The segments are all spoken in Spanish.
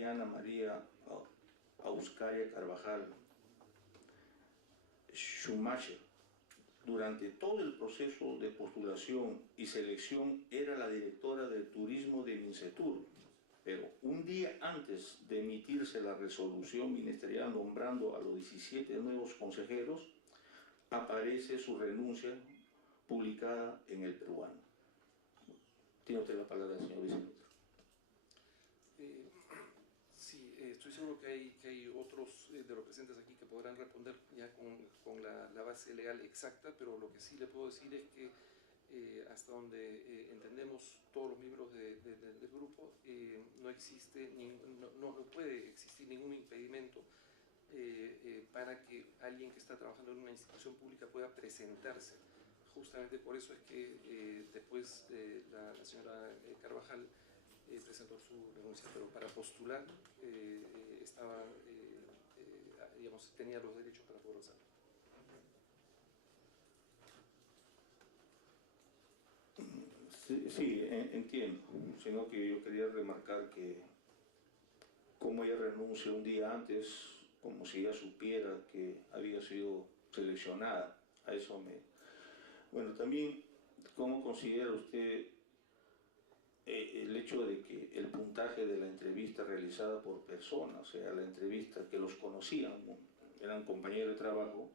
Diana María Auscaria Carvajal Schumacher, durante todo el proceso de postulación y selección era la directora del turismo de Mincetur, pero un día antes de emitirse la resolución ministerial nombrando a los 17 nuevos consejeros, aparece su renuncia publicada en El Peruano. Tiene usted la palabra, señor viceministro. Sí, estoy seguro que hay otros de los presentes aquí que podrán responder ya con la base legal exacta, pero lo que sí le puedo decir es que hasta donde entendemos todos los miembros del grupo, no puede existir ningún impedimento para que alguien que está trabajando en una institución pública pueda presentarse. Justamente por eso es que después la señora Carvajal presentó su renuncia, pero para postular digamos, tenía los derechos para poder hacerlo. Sí, entiendo, sino que yo quería remarcar que como ella renuncia un día antes, como si ella supiera que había sido seleccionada, a eso me... Bueno, también, ¿cómo considera usted el hecho de que el puntaje de la entrevista realizada por personas, o sea, la entrevista que los conocían, eran compañeros de trabajo,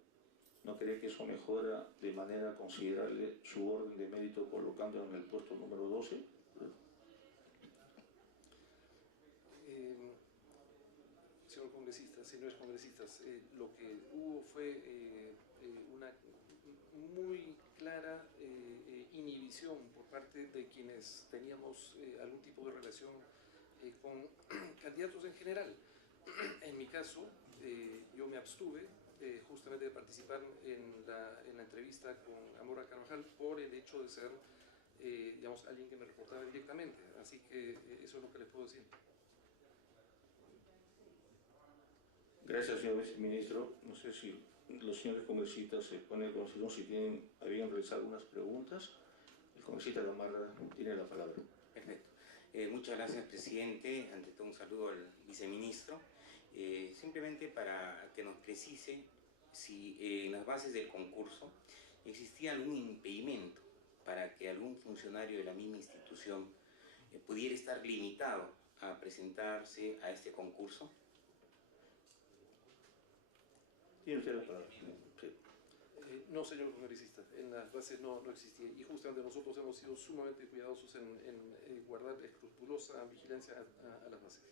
¿no cree que eso mejora de manera considerable su orden de mérito colocándolo en el puesto número 12? Señor congresista, señores congresistas, lo que hubo fue una muy clara inhibición por parte de quienes teníamos algún tipo de relación con candidatos en general. En mi caso, yo me abstuve justamente de participar en la entrevista con Amora Carvajal por el hecho de ser, digamos, alguien que me reportaba directamente. Así que eso es lo que les puedo decir. Gracias, señor viceministro. No sé si los señores congresistas se ponen en consideración si habían realizado unas preguntas. El congresista Gamarra tiene la palabra. Perfecto. Muchas gracias, presidente. Ante todo, un saludo al viceministro. Simplemente para que nos precise si en las bases del concurso existía algún impedimento para que algún funcionario de la misma institución pudiera estar limitado a presentarse a este concurso. Tiene usted la palabra. Sí. No, señor congresista, en las bases no existía, y justamente nosotros hemos sido sumamente cuidadosos en guardar escrupulosa vigilancia a las bases.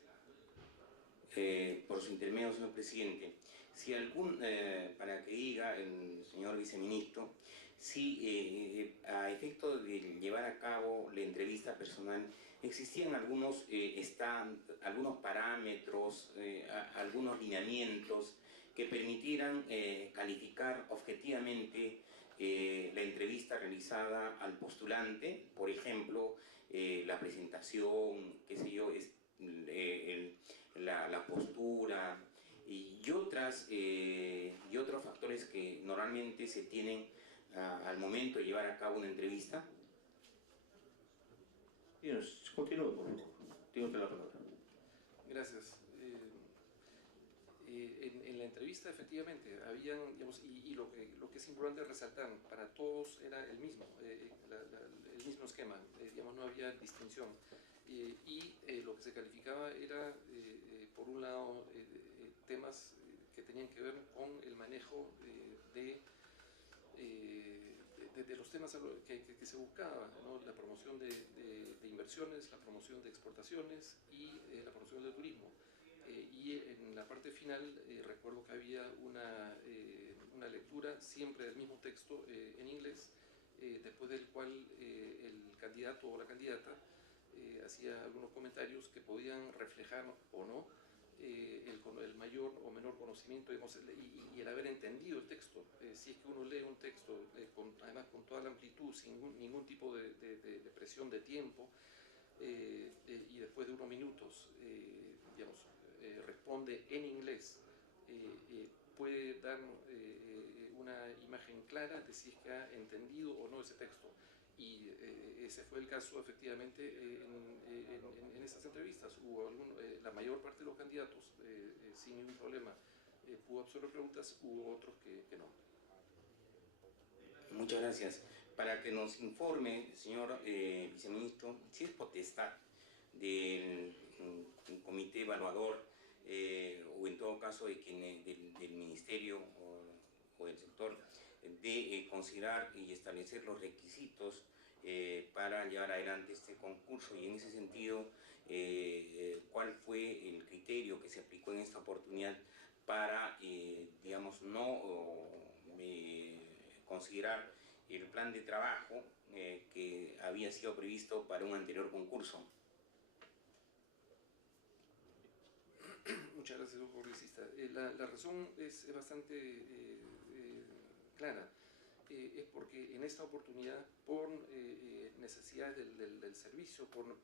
Por su intermedio, señor presidente, si para que diga el señor viceministro, si a efecto de llevar a cabo la entrevista personal existían algunos parámetros, algunos lineamientos que permitieran calificar objetivamente la entrevista realizada al postulante, por ejemplo, la presentación, qué sé yo, la postura y otros factores que normalmente se tienen al momento de llevar a cabo una entrevista. Bien, continúe, por favor. Tiene usted la palabra. Gracias. En la entrevista, efectivamente, habían, digamos, y lo que es importante resaltar, para todos era el mismo esquema, digamos, no había distinción. Lo que se calificaba era, por un lado, temas que tenían que ver con el manejo de los temas que se buscaba, ¿no? La promoción de inversiones, la promoción de exportaciones y la promoción del turismo. Y en la parte final recuerdo que había una lectura siempre del mismo texto en inglés, después del cual el candidato o la candidata hacía algunos comentarios que podían reflejar o no el mayor o menor conocimiento, digamos, y el haber entendido el texto. Si es que uno lee un texto, además con toda la amplitud, sin ningún tipo de presión de tiempo, y después de unos minutos, digamos, responde en inglés, puede dar una imagen clara de si es que ha entendido o no ese texto. Y ese fue el caso, efectivamente, en esas entrevistas. Hubo la mayor parte de candidatos sin ningún problema pudo absorber preguntas, hubo otros que no. Muchas gracias. Para que nos informe, señor viceministro, si es potestad del comité evaluador o en todo caso de del ministerio o del sector de considerar y establecer los requisitos para llevar adelante este concurso, y en ese sentido cuál fue el criterio que se aplicó en esta oportunidad para, digamos, no considerar el plan de trabajo que había sido previsto para un anterior concurso. Muchas gracias, señor congresista. La razón es bastante clara. Es porque en esta oportunidad, por necesidades del servicio, por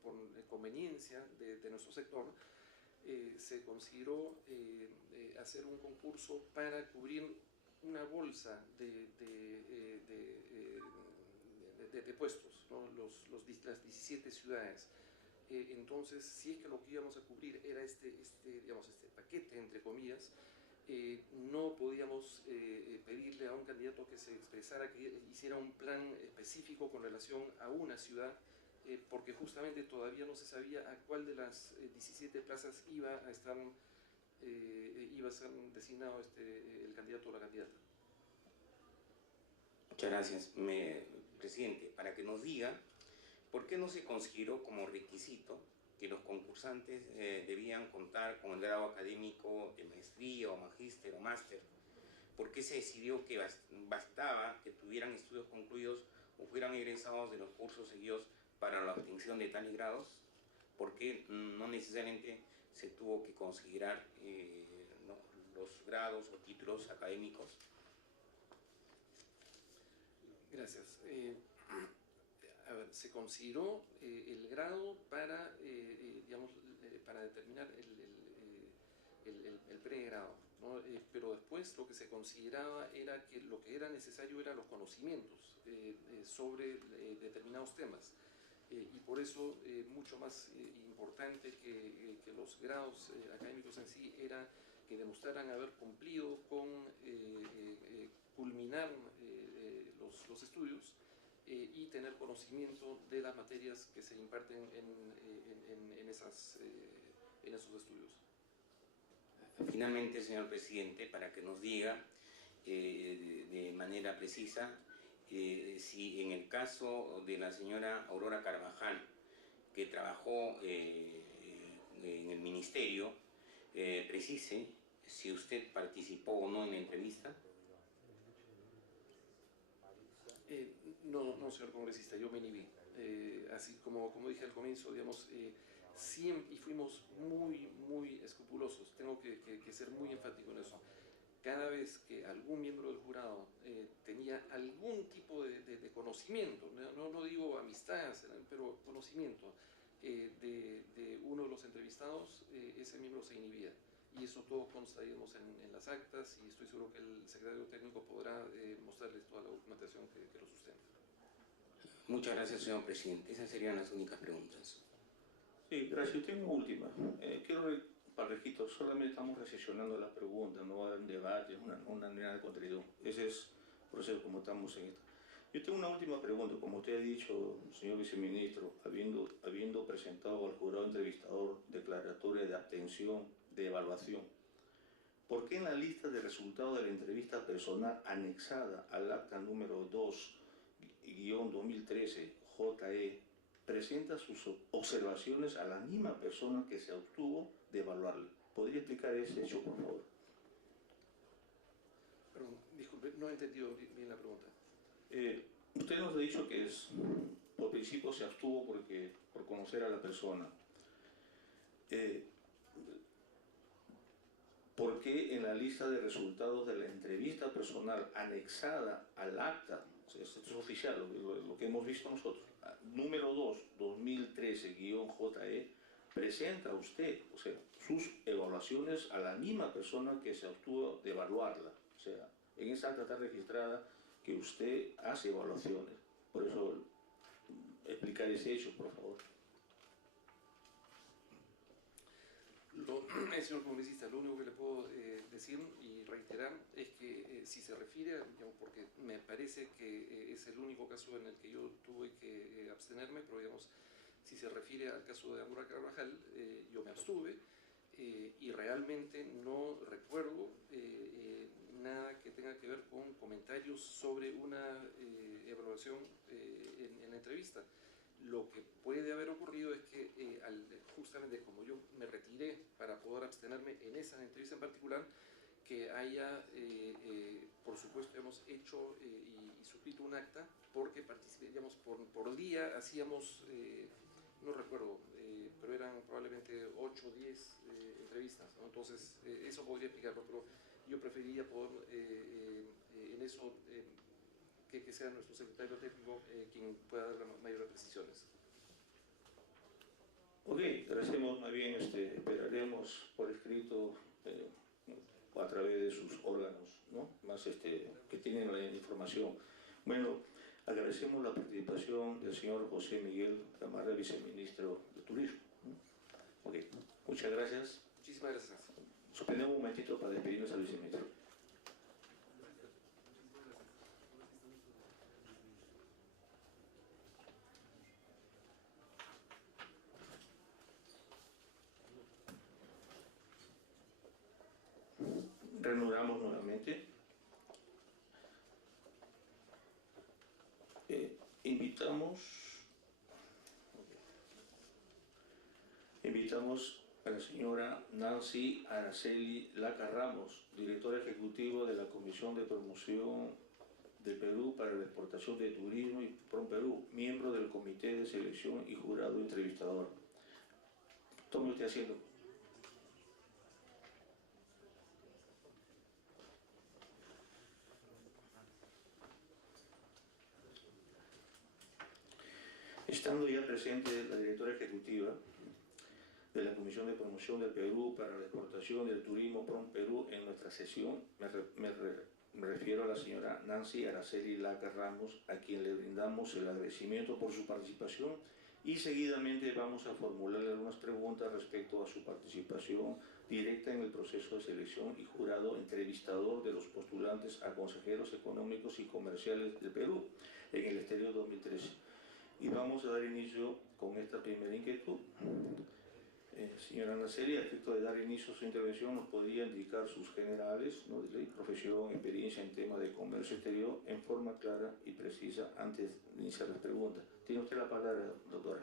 conveniencia de nuestro sector, se consideró hacer un concurso para cubrir una bolsa de puestos, ¿no? Las 17 ciudades. Entonces, si es que lo que íbamos a cubrir era este paquete, entre comillas, no podíamos pedirle a un candidato que se expresara, que hiciera un plan específico con relación a una ciudad, porque justamente todavía no se sabía a cuál de las 17 plazas iba a ser designado el candidato o la candidata. Muchas gracias, presidente. Para que nos diga por qué no se consideró como requisito que los concursantes debían contar con el grado académico de maestría o magíster o máster. ¿Por qué se decidió que bastaba que tuvieran estudios concluidos o fueran egresados de los cursos seguidos para la obtención de tales grados? ¿Por qué no necesariamente se tuvo que considerar los grados o títulos académicos? Gracias. A ver, se consideró el grado para, para determinar el pregrado, ¿no? Pero después lo que se consideraba era que lo que era necesario eran los conocimientos sobre determinados temas. Y por eso, mucho más importante que los grados académicos en sí, era que demostraran haber cumplido con culminar los estudios y tener conocimiento de las materias que se imparten en esos estudios. Finalmente, señor presidente, para que nos diga de manera precisa si en el caso de la señora Aurora Carvajal, que trabajó en el ministerio, precise si usted participó o no en la entrevista. No, señor congresista, yo me inhibí. Así como dije al comienzo, digamos, siempre, y fuimos muy escrupulosos, tengo que ser muy enfático en eso. Cada vez que algún miembro del jurado tenía algún tipo de conocimiento, no digo amistad, pero conocimiento de uno de los entrevistados, ese miembro se inhibía. Y eso todo consta, digamos, en las actas, y estoy seguro que el secretario técnico podrá mostrarles toda la documentación que lo sustenta. Muchas gracias, señor presidente. Esas serían las únicas preguntas. Sí, gracias. Yo tengo una última. Para registro, solamente estamos recesionando las preguntas, no va a haber un debate, una nada de contenido. Ese es el proceso como estamos en esto. Yo tengo una última pregunta. Como usted ha dicho, señor viceministro, habiendo presentado al jurado entrevistador declaratoria de abstención de evaluación, ¿por qué en la lista de resultados de la entrevista personal anexada al acta número 2-2013 JE presenta sus observaciones a la misma persona que se abstuvo de evaluarle? ¿Podría explicar ese hecho, por favor? Perdón, disculpe, no he entendido bien la pregunta. Usted nos ha dicho que por principio se abstuvo por conocer a la persona. ¿Por qué en la lista de resultados de la entrevista personal anexada al acta, o sea, esto es oficial, lo que hemos visto nosotros, número 2-2013-JE, presenta usted, o sea, sus evaluaciones a la misma persona que se abstuvo de evaluarla? O sea, en esa acta está registrada que usted hace evaluaciones. Por eso, explicar ese hecho, por favor. señor congresista, lo único que le puedo decir y reiterar es que si se refiere, digamos, porque me parece que es el único caso en el que yo tuve que abstenerme, pero digamos, si se refiere al caso de Amora Carvajal, yo me abstuve y realmente no recuerdo nada que tenga que ver con comentarios sobre una evaluación en la entrevista. Lo que puede haber ocurrido es que justamente como yo me retiré para poder abstenerme en esa entrevista en particular, que haya, por supuesto, hemos hecho y suscrito un acta porque participé, digamos, por día hacíamos, no recuerdo, pero eran probablemente 8 o 10 entrevistas, ¿no? Entonces, eso podría explicarlo, pero yo preferiría poder en eso que sea nuestro secretario técnico quien pueda dar mayores precisiones. Ok, agradecemos, más bien esperaremos por escrito a través de sus órganos, ¿no? Más que tienen la información. Bueno, agradecemos la participación del señor José Miguel Gamarra, viceministro de Turismo. Ok, muchas gracias. Muchísimas gracias. Suspendemos un momentito para despedirnos al viceministro. Reanudamos nuevamente. Invitamos a la señora Nancy Araceli Laca Ramos, directora ejecutiva de la Comisión de Promoción del Perú para la Exportación de Turismo y PROMPERÚ, miembro del Comité de Selección y Jurado Entrevistador. Tome usted asiento. Estando ya presente la directora ejecutiva de la Comisión de Promoción del Perú para la Exportación del Turismo PROMPERÚ en nuestra sesión, me refiero a la señora Nancy Araceli Laca Ramos, a quien le brindamos el agradecimiento por su participación y seguidamente vamos a formularle algunas preguntas respecto a su participación directa en el proceso de selección y jurado entrevistador de los postulantes a consejeros económicos y comerciales del Perú en el exterior 2013. Y vamos a dar inicio con esta primera inquietud. Señora Araceli, a efecto de dar inicio a su intervención, ¿nos podría indicar sus generales, ¿no?, de ley, profesión, experiencia en temas de comercio exterior en forma clara y precisa antes de iniciar las preguntas? Tiene usted la palabra, doctora.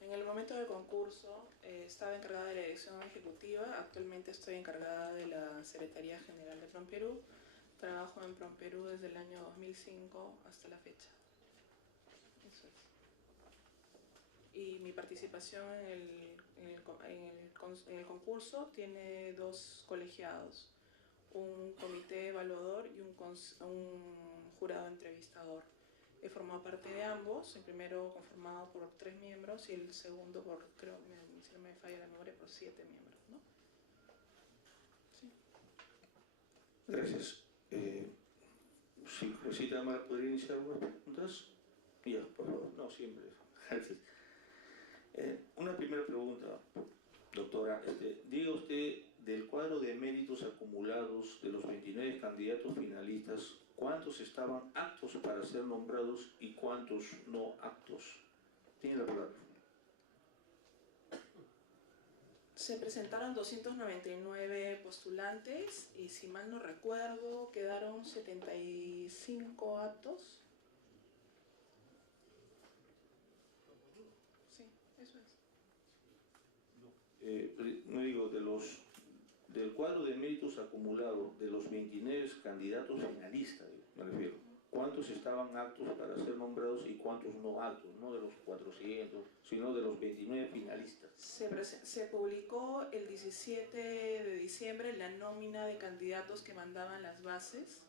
En el momento del concurso estaba encargada de la dirección ejecutiva, actualmente estoy encargada de la Secretaría General de PROMPERÚ. Trabajo en PROMPERÚ desde el año 2005 hasta la fecha. Eso es. Y mi participación en el concurso tiene dos colegiados, un comité evaluador y un jurado entrevistador. He formado parte de ambos, el primero conformado por 3 miembros y el segundo por, creo, si no me falla la memoria, por 7 miembros, ¿no? Sí. Gracias. Si necesita más, ¿podría iniciar unas preguntas? Ya, por favor. No, siempre. Gracias. Una primera pregunta, doctora. Diga usted, del cuadro de méritos acumulados de los 29 candidatos finalistas, ¿cuántos estaban aptos para ser nombrados y cuántos no aptos? Tiene la palabra. Se presentaron 299 postulantes y, si mal no recuerdo, quedaron 75 aptos. Sí, eso es. No digo, del cuadro de méritos acumulado de los 29 candidatos finalistas, me refiero. cuántos estaban aptos para ser nombrados y cuántos no aptos, no de los 400, sino de los 29 finalistas. Se publicó el 17 de diciembre la nómina de candidatos que mandaban las bases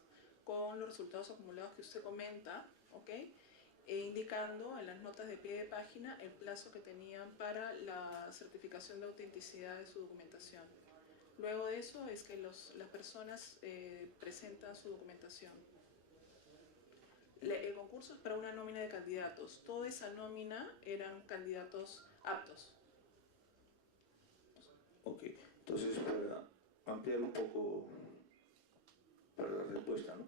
con los resultados acumulados que usted comenta, ¿ok? E indicando en las notas de pie de página el plazo que tenían para la certificación de autenticidad de su documentación. Luego de eso es que las personas presentan su documentación. El concurso es para una nómina de candidatos. Toda esa nómina eran candidatos aptos. Ok, entonces para ampliar un poco para la respuesta, ¿no?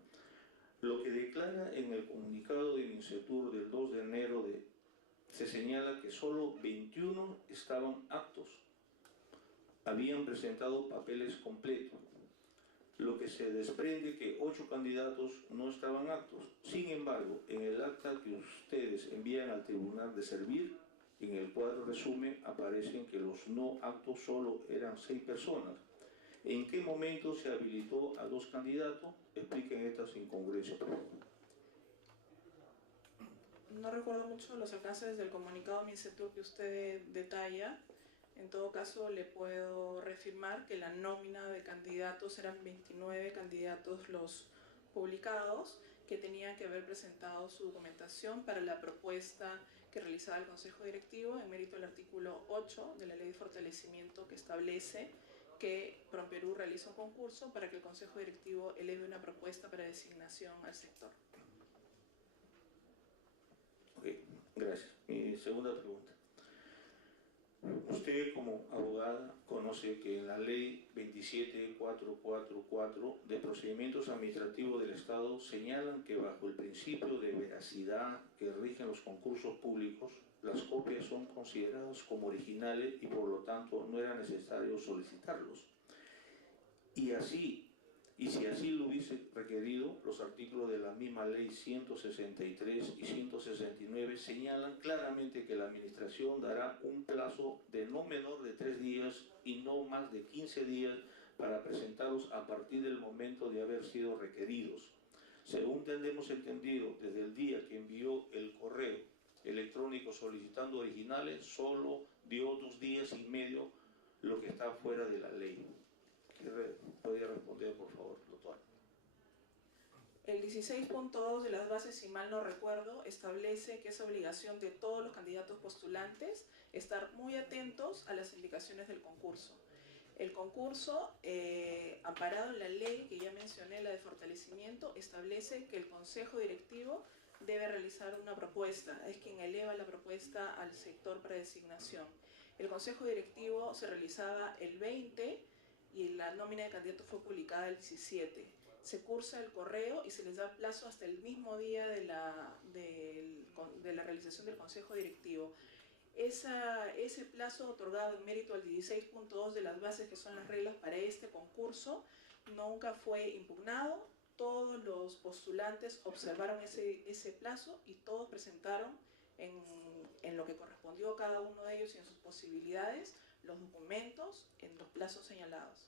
Lo que declara en el comunicado de Mincetur del 2 de enero se señala que solo 21 estaban aptos. Habían presentado papeles completos, lo que se desprende que 8 candidatos no estaban aptos. Sin embargo, en el acta que ustedes envían al Tribunal de Servir, en el cuadro resumen aparecen que los no aptos solo eran 6 personas. ¿En qué momento se habilitó a 2 candidatos? Expliquen estas incongruencias, por favor. No recuerdo mucho los alcances del comunicado Mincetur que usted detalla. En todo caso, le puedo reafirmar que la nómina de candidatos eran 29 candidatos los publicados que tenían que haber presentado su documentación para la propuesta que realizaba el Consejo Directivo en mérito del artículo 8 de la Ley de Fortalecimiento que establece que PROMPERÚ realiza un concurso para que el Consejo Directivo eleve una propuesta para designación al sector. Ok, gracias. Mi segunda pregunta. Usted como abogada conoce que en la ley 27444 de procedimientos administrativos del Estado señalan que bajo el principio de veracidad que rigen los concursos públicos, las copias son consideradas como originales y por lo tanto no era necesario solicitarlos. Y si así lo hubiese requerido, los artículos de la misma ley 163 y 169 señalan claramente que la Administración dará un plazo de no menor de 3 días y no más de 15 días para presentarlos a partir del momento de haber sido requeridos. Según tenemos entendido, desde el día que envió el correo electrónico solicitando originales, solo dio 2 días y medio, lo que está fuera de la ley. ¿Podría responder, por favor, doctora? El 16.2 de las bases, si mal no recuerdo, establece que es obligación de todos los candidatos postulantes estar muy atentos a las indicaciones del concurso. El concurso, amparado en la ley que ya mencioné, la de fortalecimiento, establece que el Consejo Directivo debe realizar una propuesta, es quien eleva la propuesta al sector para designación. El Consejo Directivo se realizaba el 20 y la nómina de candidatos fue publicada el 17. Se cursa el correo y se les da plazo hasta el mismo día de la realización del Consejo Directivo. Ese plazo otorgado en mérito al 16.2 de las bases, que son las reglas para este concurso, nunca fue impugnado. Todos los postulantes observaron ese plazo y todos presentaron en lo que correspondió a cada uno de ellos y en sus posibilidades los documentos en los plazos señalados.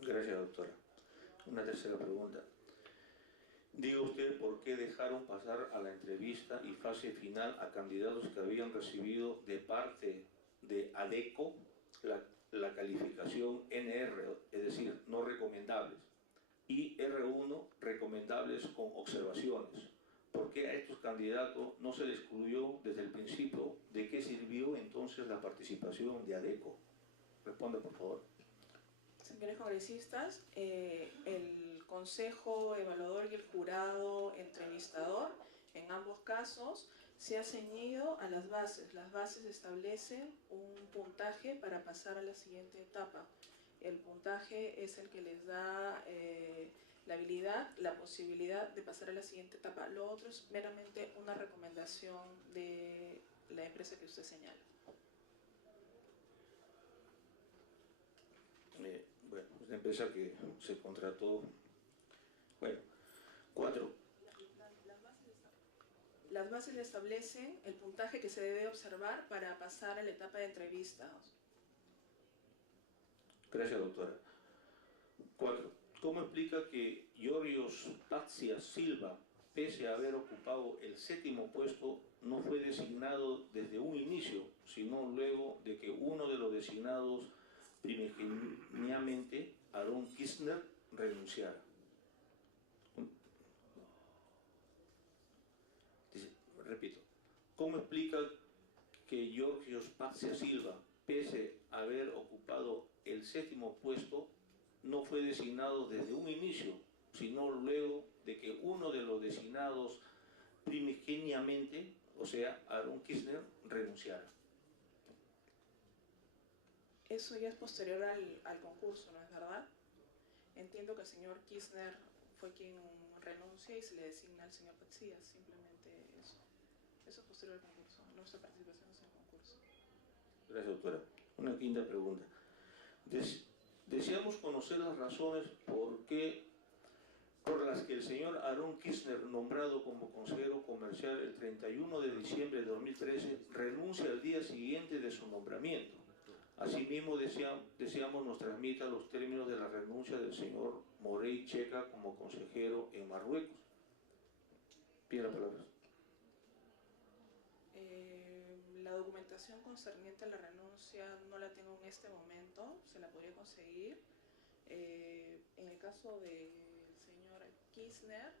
Gracias, doctora. Una tercera pregunta. Diga usted por qué dejaron pasar a la entrevista y fase final a candidatos que habían recibido de parte de ADECO la calificación NR, es decir, no recomendables, y R1, recomendables con observaciones. ¿Por qué a estos candidatos no se les excluyó desde el principio? ¿De qué sirvió entonces la participación de ADECO? Responda, por favor. Señores congresistas, el Consejo Evaluador y el Jurado Entrevistador, en ambos casos, se ha ceñido a las bases. Las bases establecen un puntaje para pasar a la siguiente etapa. El puntaje es el que les da la habilidad, la posibilidad de pasar a la siguiente etapa. Lo otro es meramente una recomendación de la empresa que usted señala. Bueno, es una empresa que se contrató. Bueno, 4. Las bases establecen el puntaje que se debe observar para pasar a la etapa de entrevistas. Gracias, doctora. 4. ¿Cómo explica que Giorgio Spazia Silva, pese a haber ocupado el 7º puesto, no fue designado desde un inicio, sino luego de que uno de los designados primigeniamente, Aaron Kirchner, renunciara? Repito, ¿cómo explica que Giorgio Spazia Silva, pese a haber ocupado el 7º puesto, no fue designado desde un inicio, sino luego de que uno de los designados primigeniamente, o sea, Aaron Kirchner, renunciara? Eso ya es posterior al concurso, ¿no es verdad? Entiendo que el señor Kirchner fue quien renuncia y se le designa al señor Patxías, simplemente eso. Eso es posterior al concurso, nuestra participación en el concurso. Gracias, doctora. Una quinta pregunta. Deseamos conocer las razones por las que el señor Aaron Kirchner, nombrado como consejero comercial el 31 de diciembre de 2013, renuncia al día siguiente de su nombramiento. Asimismo, deseamos nos transmita los términos de la renuncia del señor Morey Checa como consejero en Marruecos. Pide la palabra. La documentación concerniente a la renuncia no la tengo en este momento, se la podría conseguir. En el caso del señor Kirchner,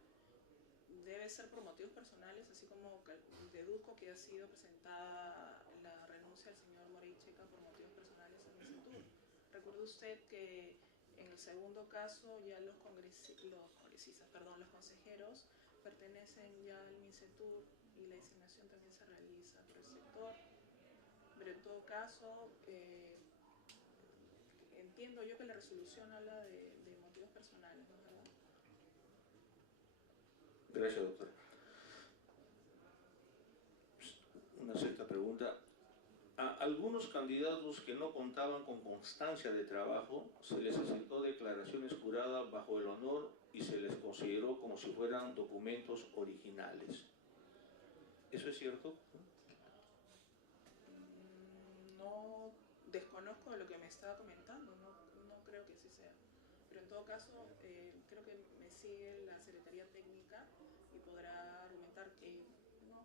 debe ser por motivos personales, así como deduzco que ha sido presentada la renuncia del señor Morey Checa por motivos personales en Micetur. Recuerde usted que en el segundo caso ya los consejeros pertenecen ya al Micetur y la designación también se realiza por el sector. Pero en todo caso, entiendo yo que la resolución habla de motivos personales, ¿no es verdad? Gracias, doctora. Una sexta pregunta. A algunos candidatos que no contaban con constancia de trabajo se les aceptó declaraciones juradas bajo el honor y se les consideró como si fueran documentos originales. ¿Eso es cierto? No desconozco de lo que me estaba comentando, no creo que así sea. Pero en todo caso, creo que me sigue la Secretaría Técnica y podrá argumentar que no.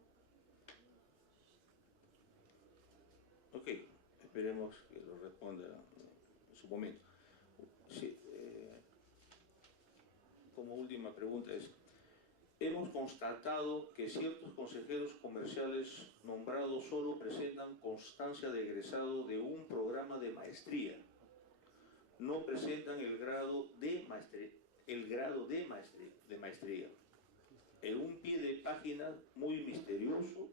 Ok, esperemos que lo responda en su momento. Sí, como última pregunta es, hemos constatado que ciertos consejeros comerciales nombrados solo presentan constancia de egresado de un programa de maestría. No presentan el grado de maestría. En un pie de página muy misterioso,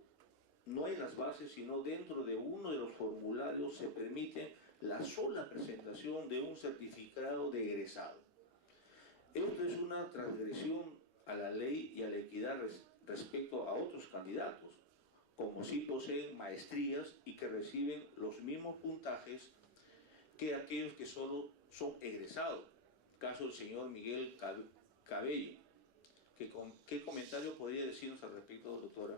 no en las bases, sino dentro de uno de los formularios se permite la sola presentación de un certificado de egresado. Esto es una transgresión a la ley y a la equidad respecto a otros candidatos, como si poseen maestrías y que reciben los mismos puntajes que aquellos que solo son egresados. Caso del señor Miguel Cabello. ¿Qué comentario podría decirnos al respecto, doctora?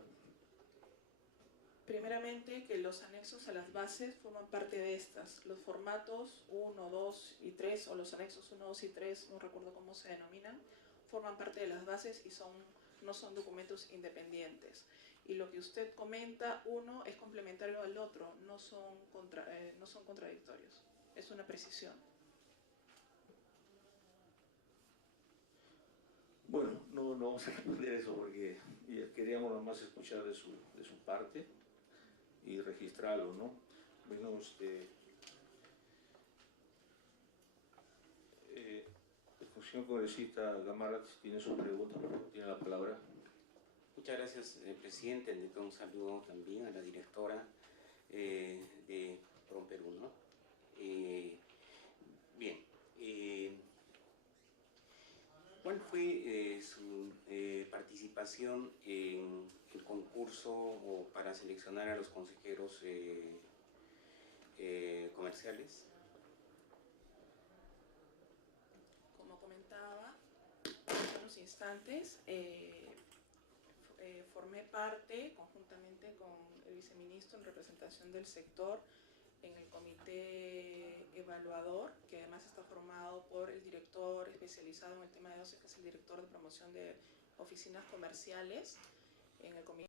Primeramente, que los anexos a las bases forman parte de estas. Los formatos 1, 2 y 3, o los anexos 1, 2 y 3, no recuerdo cómo se denominan, forman parte de las bases y no son documentos independientes. Y lo que usted comenta, uno es complementario al otro, no son contradictorios. Es una precisión. Bueno, no vamos a responder eso porque queríamos nomás escuchar de su parte y registrarlo, ¿no? Bueno, el señor congresista Gamarra tiene su pregunta, tiene la palabra. Muchas gracias, presidente. Ante todo, un saludo también a la directora de PROMPERÚ, ¿no? Bien. ¿Cuál fue su participación en el concurso para seleccionar a los consejeros comerciales? Como comentaba hace unos instantes, formé parte, conjuntamente con el viceministro en representación del sector, en el comité evaluador, que además está formado por el director especializado en el tema de OCE, que es el director de promoción de oficinas comerciales, en el comité